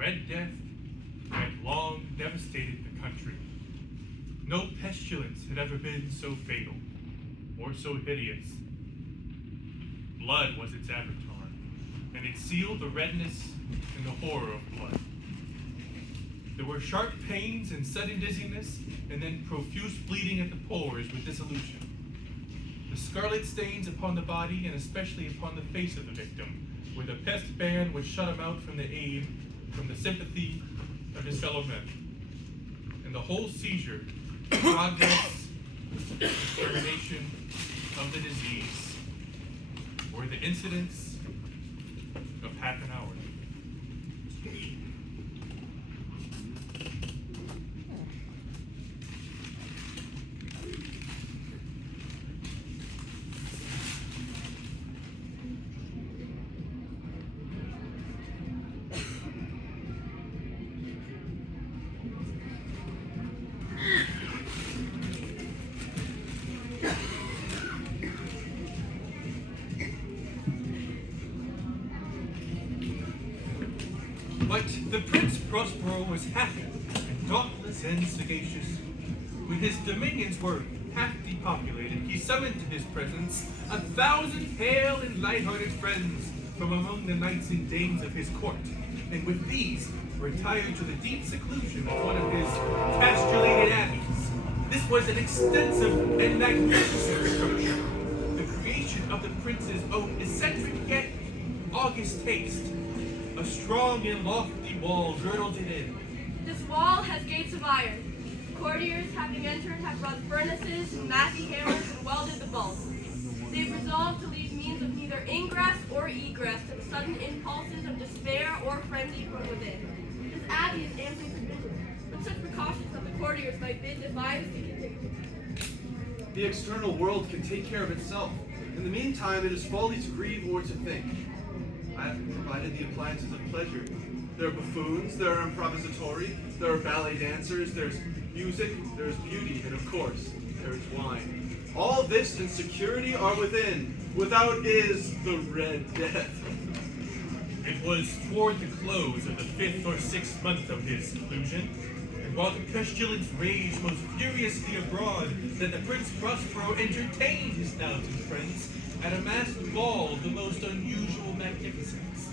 Red Death had long devastated the country. No pestilence had ever been so fatal or so hideous. Blood was its avatar, and it sealed the redness and the horror of blood. There were sharp pains and sudden dizziness, and then profuse bleeding at the pores with dissolution. The scarlet stains upon the body, and especially upon the face of the victim, were the pest ban which shut him out from the aid, from the sympathy of his fellow men. And the whole seizure, progress, extermination of the disease were the incidents of half an hour. But the Prince Prospero was happy and dauntless and sagacious. When his dominions were half depopulated, he summoned to his presence 1,000 hale and light-hearted friends from among the knights and dames of his court, and with these retired to the deep seclusion of one of his castellated abbeys. This was an extensive and magnificent structure, the creation of the prince's own eccentric yet august taste. A strong and lofty wall girdled it in. This wall has gates of iron. Courtiers, having entered, have brought furnaces, massy hammers, and welded the bolts. They have resolved to leave means of neither ingress or egress to the sudden impulses of despair or frenzy from within. This abbey is amply provisioned, with such precautions that the courtiers might bid defiance to continue. The external world can take care of itself. In the meantime, it is folly to grieve or to think. I have provided the appliances of pleasure. There are buffoons, there are improvisatori, there are ballet dancers, there's music, there's beauty, and of course, there is wine. All this and security are within. Without is the Red Death. It was toward the close of the 5th or 6th month of his seclusion, and while the pestilence raged most furiously abroad, that the Prince Prospero entertained his 1,000 friends at a masked ball of the most unusual magnificence.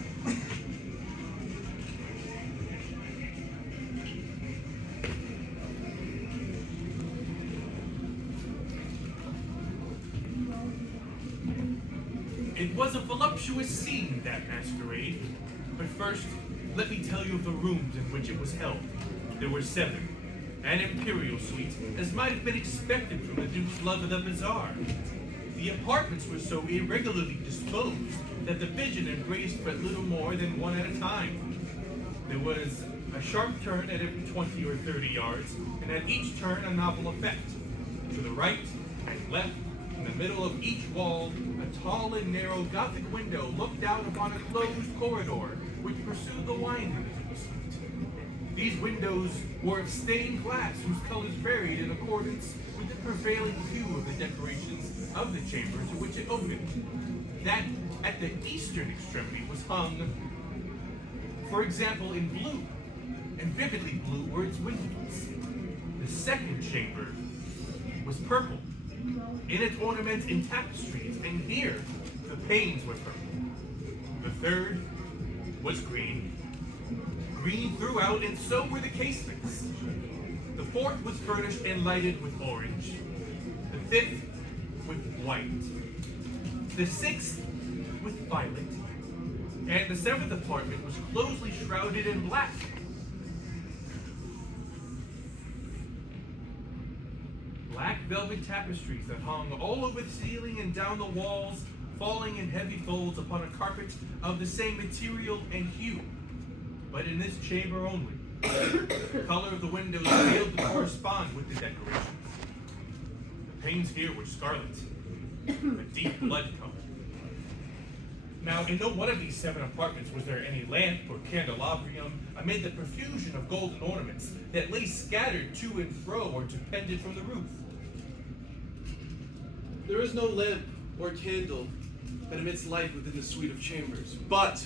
It was a voluptuous scene, that masquerade. But first, let me tell you of the rooms in which it was held. There were 7, an imperial suite, as might have been expected from the Duke's love of the bizarre. The apartments were so irregularly disposed that the vision embraced but little more than one at a time. There was a sharp turn at every 20 or 30 yards, and at each turn a novel effect. To the right and left, in the middle of each wall, a tall and narrow Gothic window looked out upon a closed corridor which pursued the wine room of the suite. These windows were of stained glass whose colors varied in accordance with the prevailing hue of the decorations of the chamber to which it opened. That at the eastern extremity was hung, for example, in blue, and vividly blue were its windows. The second chamber was purple, in its ornaments and tapestries, and here the panes were purple. The third was green, green throughout, and so were the casements. The fourth was furnished and lighted with orange, the fifth with white, the sixth with violet, and the 7th apartment was closely shrouded in black. Black velvet tapestries that hung all over the ceiling and down the walls, falling in heavy folds upon a carpet of the same material and hue, but in this chamber only. The color of the windows failed to correspond with the decorations. The panes here were scarlet, a deep blood color. Now, in no one of these 7 apartments was there any lamp or candelabrum amid the profusion of golden ornaments that lay scattered to and fro or depended from the roof. There is no lamp or candle that emits light within the suite of chambers, but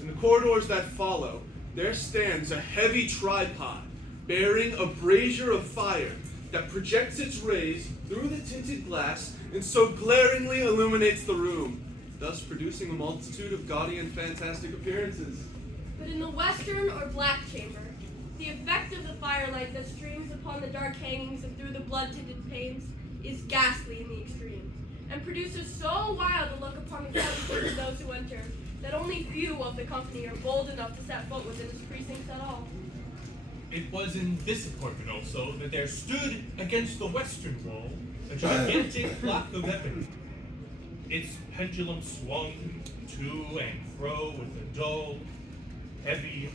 in the corridors that follow, there stands a heavy tripod bearing a brazier of fire that projects its rays through the tinted glass and so glaringly illuminates the room, thus producing a multitude of gaudy and fantastic appearances. But in the western or black chamber, the effect of the firelight that streams upon the dark hangings and through the blood-tinted panes is ghastly in the extreme, and produces so wild a look upon the countenance of those who enter that only few of the company are bold enough to set foot within its precincts at all. It was in this apartment also that there stood against the western wall a gigantic clock of ebony. Its pendulum swung to and fro with a dull, heavy,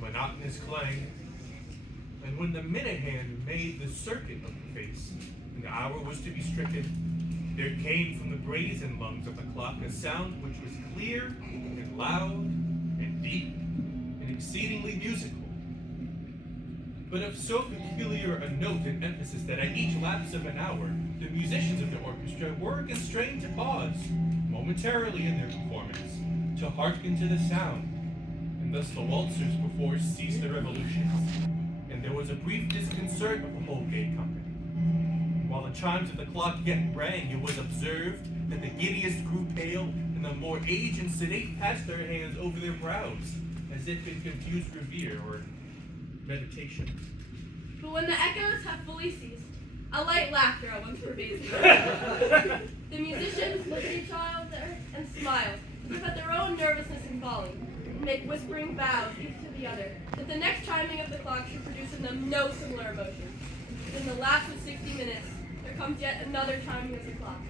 monotonous clang. And when the minute hand made the circuit of the face, and the hour was to be stricken, there came from the brazen lungs of the clock a sound which was clear and loud and deep and exceedingly musical, but of so peculiar a note and emphasis that at each lapse of an hour, the musicians of the orchestra were constrained to pause momentarily in their performance to hearken to the sound, and thus the waltzers perforce ceased their revolutions, and there was a brief disconcert of the whole gay company. While the chimes of the clock yet rang, it was observed that the giddiest grew pale, and the more aged and sedate passed their hands over their brows, as if in confused revere or meditation. But when the echoes have fully ceased, a light laughter at once pervades the room. The musicians look at each other and smile, as if at their own nervousness in falling, and make whispering vows each to the other, that the next chiming of the clock should produce in them no similar emotion. In the lapse of 60 minutes, there comes yet another chiming of the clock,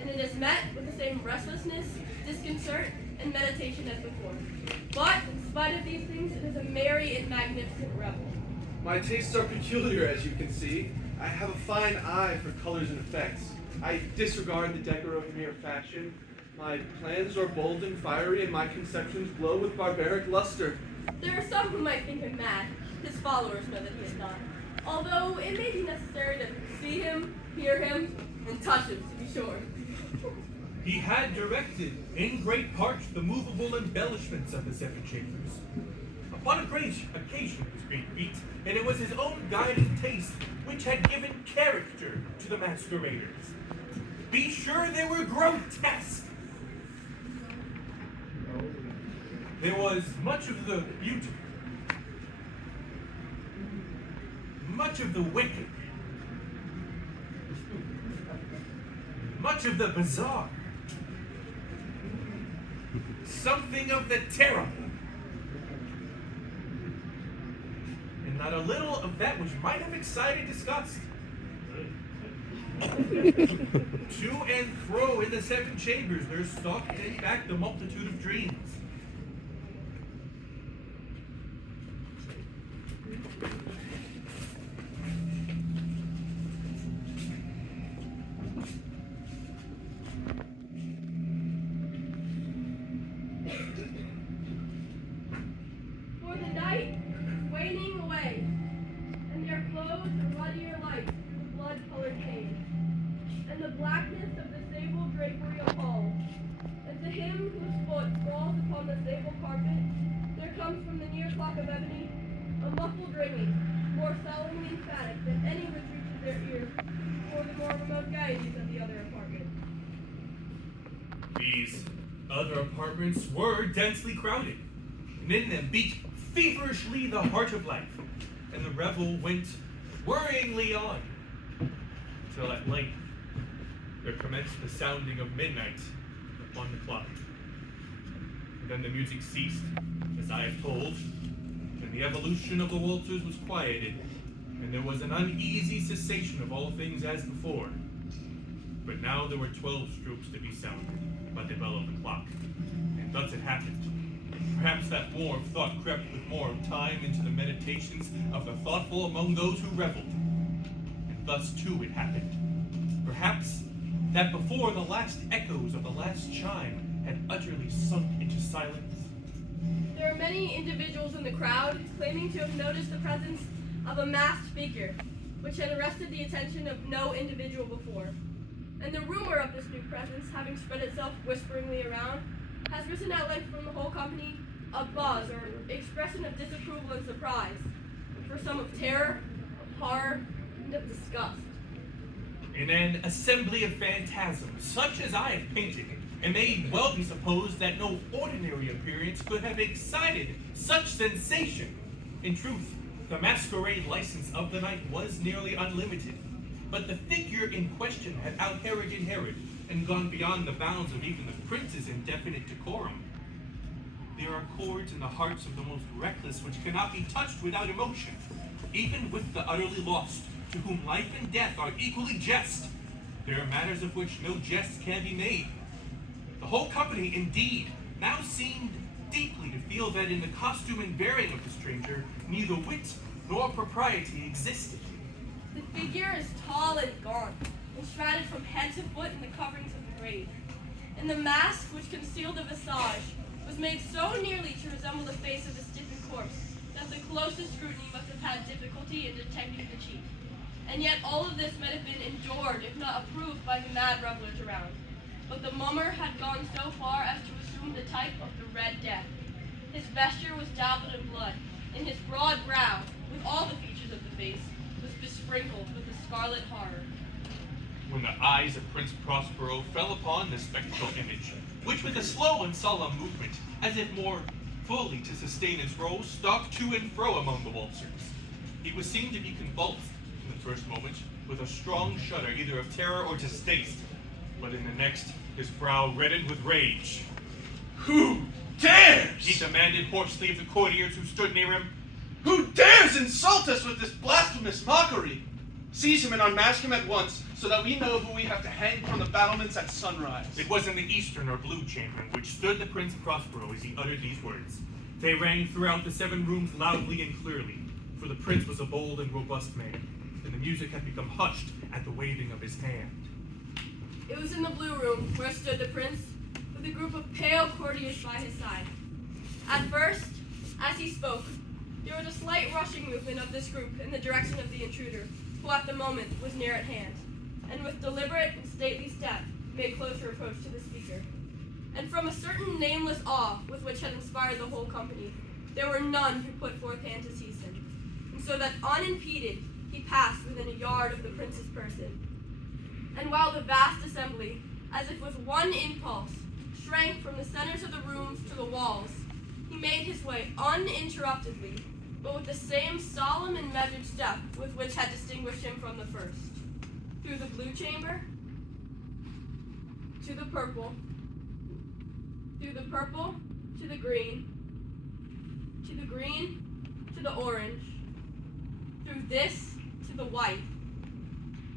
and it is met with the same restlessness, disconcert, and meditation as before. But, in spite of these things, it is a merry and magnificent revel. My tastes are peculiar, as you can see. I have a fine eye for colors and effects. I disregard the decor of mere fashion. My plans are bold and fiery, and my conceptions glow with barbaric luster. There are some who might think him mad. His followers know that he is not. Although it may be necessary to see him, hear him, and touch him, to be sure. He had directed, in great part, the movable embellishments of the seven chambers. Upon a great occasion was being beat, and it was his own guiding taste which had given character to the masqueraders. Be sure they were grotesque. There was much of the beautiful, much of the wicked, much of the bizarre, something of the terrible, and not a little of that which might have excited disgust. To and fro in the seven chambers there stalked in fact the multitude of dreams. For the night is waning away, and there flows a ruddier light through the blood-colored page, and the blackness of the sable drapery appalls. And to him whose foot falls upon the sable carpet, there comes from the near clock of ebony a muffled ringing, more solemnly emphatic than any which reaches their ears, or the more remote gaieties of the other apartment. These other apartments were densely crowded, and in them beat feverishly the heart of life, and the revel went worryingly on, till at length there commenced the sounding of midnight upon the clock. And then the music ceased, as I have told, and the evolution of the waltzers was quieted, and there was an uneasy cessation of all things as before. But now there were 12 strokes to be sounded by the bell of the clock, and thus it happened. Perhaps that more of thought crept with more of time into the meditations of the thoughtful among those who reveled, and thus too it happened. Perhaps that before the last echoes of the last chime had utterly sunk into silence. There are many individuals in the crowd claiming to have noticed the presence of a masked figure, which had arrested the attention of no individual before. And the rumor of this new presence, having spread itself whisperingly around, has risen at length from the whole company a buzz or expression of disapproval and surprise, for some of terror, of horror, and of disgust. In an assembly of phantasms, such as I have painted, it may well be supposed that no ordinary appearance could have excited such sensation. In truth, the masquerade license of the night was nearly unlimited, but the figure in question had out-Heroded Herod and gone beyond the bounds of even the prince's indefinite decorum. There are chords in the hearts of the most reckless which cannot be touched without emotion, even with the utterly lost, to whom life and death are equally jest. There are matters of which no jest can be made. The whole company, indeed, now seemed deeply to feel that in the costume and bearing of the stranger, neither wit nor propriety existed. The figure is tall and gaunt, enshrouded from head to foot in the coverings of the grave, and the mask which concealed the visage was made so nearly to resemble the face of the stiffened corpse that the closest scrutiny must have had difficulty in detecting the cheek. And yet all of this might have been endured, if not approved, by the mad revelers around. But the mummer had gone so far as to assume the type of the Red Death. His vesture was dabbled in blood, and his broad brow, with all the features of the face, was besprinkled with the scarlet horror. When the eyes of Prince Prospero fell upon this spectral image, which with a slow and solemn movement, as if more fully to sustain its role, stalked to and fro among the waltzers, he was seen to be convulsed, in the first moment, with a strong shudder either of terror or distaste, but in the next, his brow reddened with rage. Who dares? He demanded hoarsely of the courtiers who stood near him. Who dares insult us with this blasphemous mockery? Seize him and unmask him at once, so that we know who we have to hang from the battlements at sunrise. It was in the eastern or blue chamber in which stood the Prince Prospero as he uttered these words. They rang throughout the 7 rooms loudly and clearly, for the prince was a bold and robust man, and the music had become hushed at the waving of his hand. It was in the blue room where stood the prince, with a group of pale courtiers by his side. At first, as he spoke, there was a slight rushing movement of this group in the direction of the intruder, who at the moment was near at hand, and with deliberate and stately step made closer approach to the speaker. And from a certain nameless awe with which had inspired the whole company, there were none who put forth hand to seize him, and so that unimpeded he passed within a yard of the prince's person. And while the vast assembly, as if with one impulse, shrank from the centers of the rooms to the walls, he made his way uninterruptedly, but with the same solemn and measured step with which had distinguished him from the first, through the blue chamber, to the purple, through the purple, to the green, to the orange, through this to the white,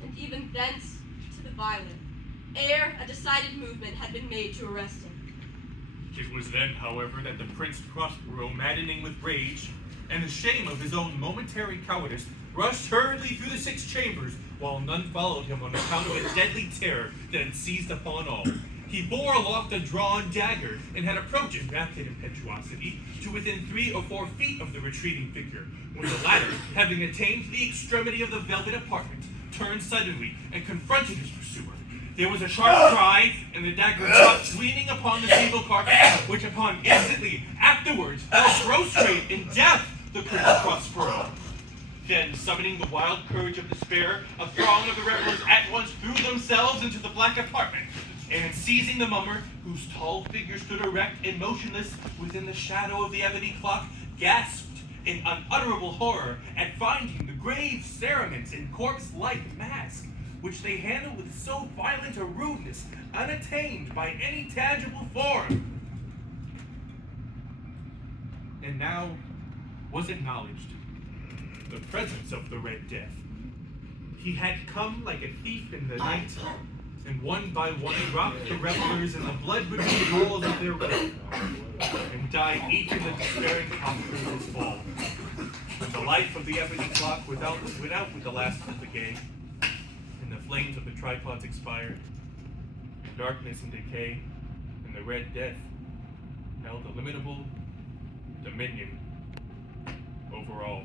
and even thence to the violet, ere a decided movement had been made to arrest him. It was then, however, that the Prince Prospero, maddening with rage, and the shame of his own momentary cowardice, rushed hurriedly through the 6 chambers, while none followed him on account of a deadly terror that had seized upon all. He bore aloft a drawn dagger, and had approached in rapid impetuosity to within 3 or 4 feet of the retreating figure, when the latter, having attained the extremity of the velvet apartment, turned suddenly and confronted his pursuer. There was a sharp cry, and the dagger dropped leaning upon the table carpet, which upon instantly afterwards fell prostrate in death the Prince Prospero. Then, summoning the wild courage of despair, a throng of the revelers at once threw themselves into the black apartment, and seizing the mummer, whose tall figure stood erect and motionless within the shadow of the ebony clock, gasped in unutterable horror at finding the grave cerements and corpse-like mask, which they handled with so violent a rudeness, unattained by any tangible form. And now was acknowledged the presence of the Red Death. He had come like a thief in the night, and one by one robbed the revelers in the blood-bedewed halls of their will, and died each in the despairing conflict of his fall. When the life of the ebony clock went out with the last of the gang, and the flames of the tripods expired, darkness and decay, and the Red Death held illimitable dominion over all.